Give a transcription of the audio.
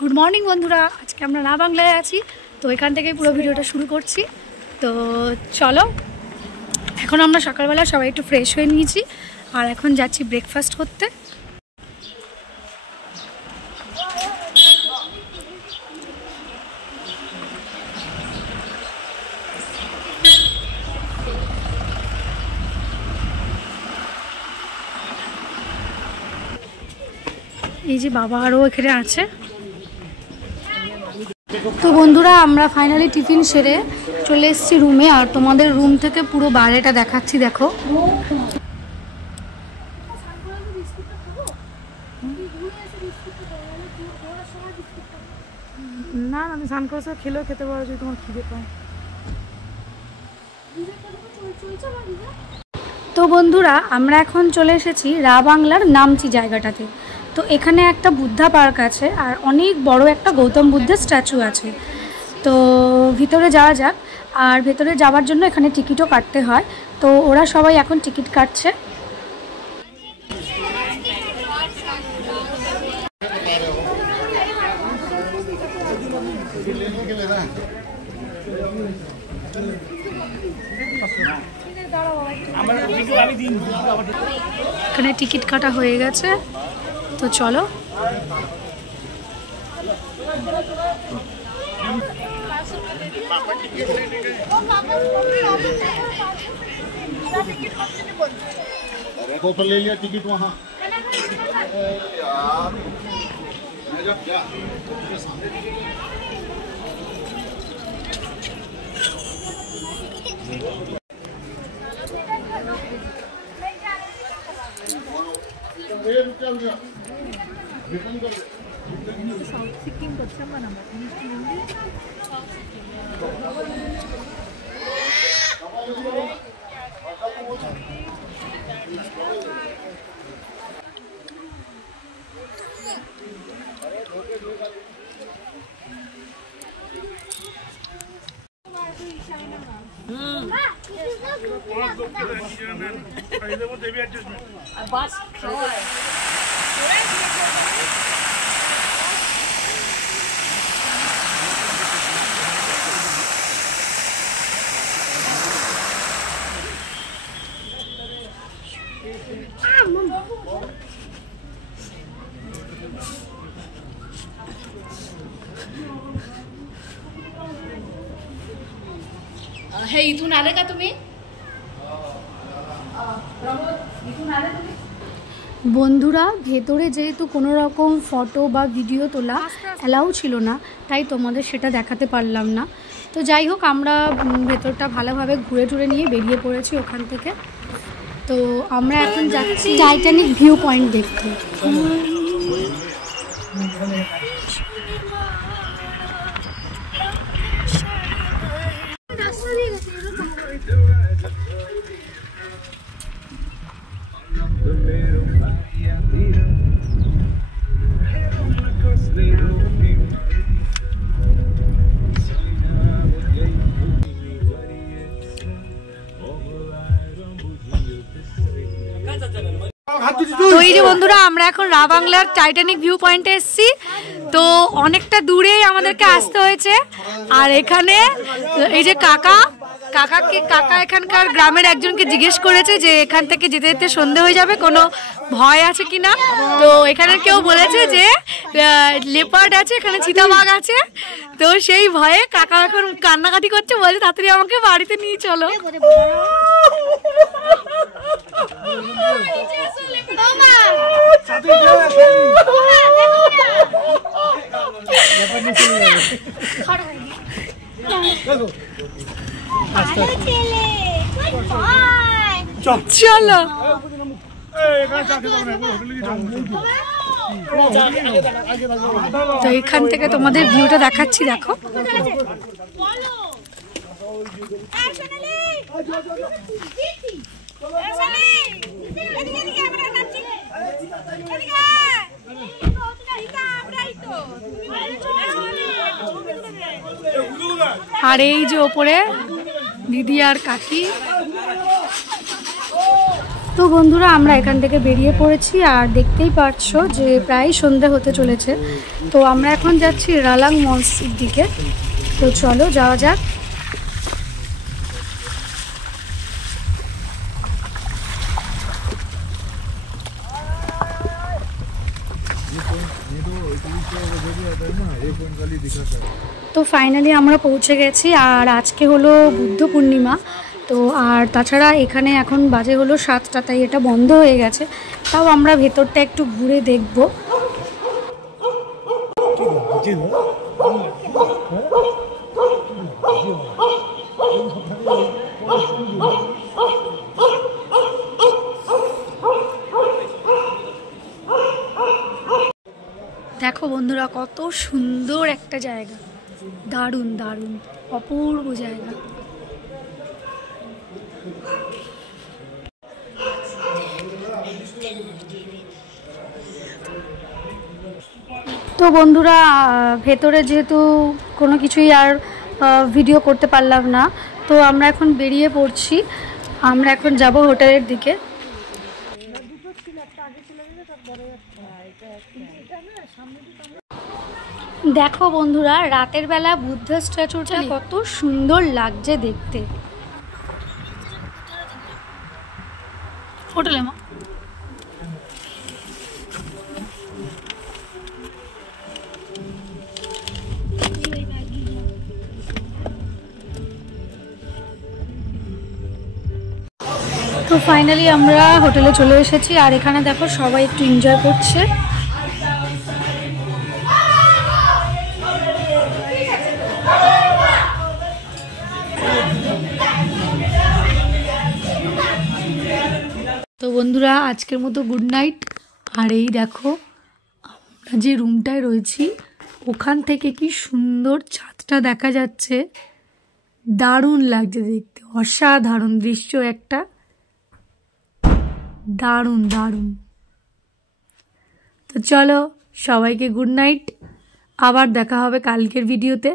Good morning বন্ধুরা, আজকে আমরা না বাংলায় আছি। তো এখান থেকেই পুরো ভিডিওটা শুরু করছি। তো চলো, এখন আমরা সকালবেলা সবাই একটু ফ্রেশ হয়ে নিয়েছি আর এখন যাচ্ছি ব্রেকফাস্ট করতে। এই যে বাবা আরও এখানে আছে। তো বন্ধুরা, আমরা ফাইনালি টিফিন সেরে চলে এসেছি রুমে, আর তোমাদের রুম থেকে পুরো বাইরেটা দেখাচ্ছি। দেখো, না আমি স্নান করে খেলেও খেতে পারো যদি তোমার খিদে পায়। তো বন্ধুরা, আমরা এখন চলে এসেছি রা বাংলার নামচি জায়গাটাতে। তো এখানে একটা বুদ্ধা পার্ক আছে আর অনেক বড় একটা গৌতম বুদ্ধের স্ট্যাচু আছে। তো ভিতরে যাওয়া যাক। আর ভেতরে যাওয়ার জন্য এখানে টিকিটও কাটতে হয়। তো ওরা সবাই এখন টিকিট কাটছে। এখানে টিকিট কাটা হয়ে গেছে, তো চলো। ले लिया टिकट वहाँ क्या সিকিম করছে আমার নাম্বার हे इथून आले का तुम्ही? বন্ধুরা, ভেতরে যেহেতু কোনো রকম ফটো বা ভিডিও তোলা অ্যালাউ ছিল না, তাই তোমাদের সেটা দেখাতে পারলাম না। তো যাই হোক, আমরা ভেতরটা ভালোভাবে ঘুরে টুরে নিয়ে বেরিয়ে পড়েছি ওখান থেকে। তো আমরা এখন যাচ্ছি টাইটানিক ভিউ পয়েন্ট দেখতে। তো এই যে বন্ধুরা, আমরা এখন রা বাংলার টাইটানিক ভিউ পয়েন্টে এসেছি। তো অনেকটা দূরে আমাদেরকে আসতে হয়েছে। আর এখানে এই যে কাকা এখানকার গ্রামের একজনকে জিজ্ঞেস করেছে যে এখান থেকে যেতে যেতে সন্ধে হয়ে যাবে, কোনো ভয় আছে কিনা। তো এখানে কেউ বলেছে যে লেপার্ড আছে, এখানে চিতাবাঘ আছে। তো সেই ভয়ে কাকা এখন কান্নাকাটি করছে, বলে তাড়াতাড়ি আমাকে বাড়িতে নিয়ে চলো। চলো, তো এখান থেকে তোমাদের ভিউটা দেখাচ্ছি। দেখো, আর এই যে ওপরে দিদি আর কাকি। তো বন্ধুরা আমরা এখান থেকে বেরিয়ে পড়েছি আর দেখতেই পারছো যে প্রায় সন্ধ্যা হতে চলেছে। তো আমরা এখন যাচ্ছি রালাং মলসির দিকে। তো চলো যাওয়া যাক। তো ফাইনালি আমরা পৌঁছে গেছি আর আজকে হলো বুদ্ধ পূর্ণিমা। তো আর তাছাড়া এখানে এখন বাজে হলো 7টা, তাই এটা বন্ধ হয়ে গেছে। তাও আমরা ভেতরটা একটু ঘুরে দেখব। দেখো বন্ধুরা কত সুন্দর একটা জায়গা, দারুণ দারুণ অপূর্ব জায়গা। তো বন্ধুরা ভেতরে যেহেতু কোনো কিছুই আর ভিডিও করতে পারলাম না, তো আমরা এখন বেরিয়ে পড়ছি। আমরা এখন যাব হোটেলের দিকে। দেখো বন্ধুরা রাতের বেলা বুদ্ধ স্ট্যাচুটা কত সুন্দর লাগছে দেখতে। হোটেলে মা তো ফাইনালি আমরা হোটেলে চলে এসেছি আর এখানে দেখো সবাই একটু এনজয় করছে। তো বন্ধুরা আজকের মতো গুড নাইট। আর এই দেখো আমরা যে রুমটায় রয়েছি ওখান থেকে কি সুন্দর ছাদটা দেখা যাচ্ছে, দারুণ লাগছে দেখতে, অসাধারণ দৃশ্য একটা, দারুণ দারুণ। তো চলো সবাইকে গুড নাইট, আবার দেখা হবে কালকের ভিডিওতে।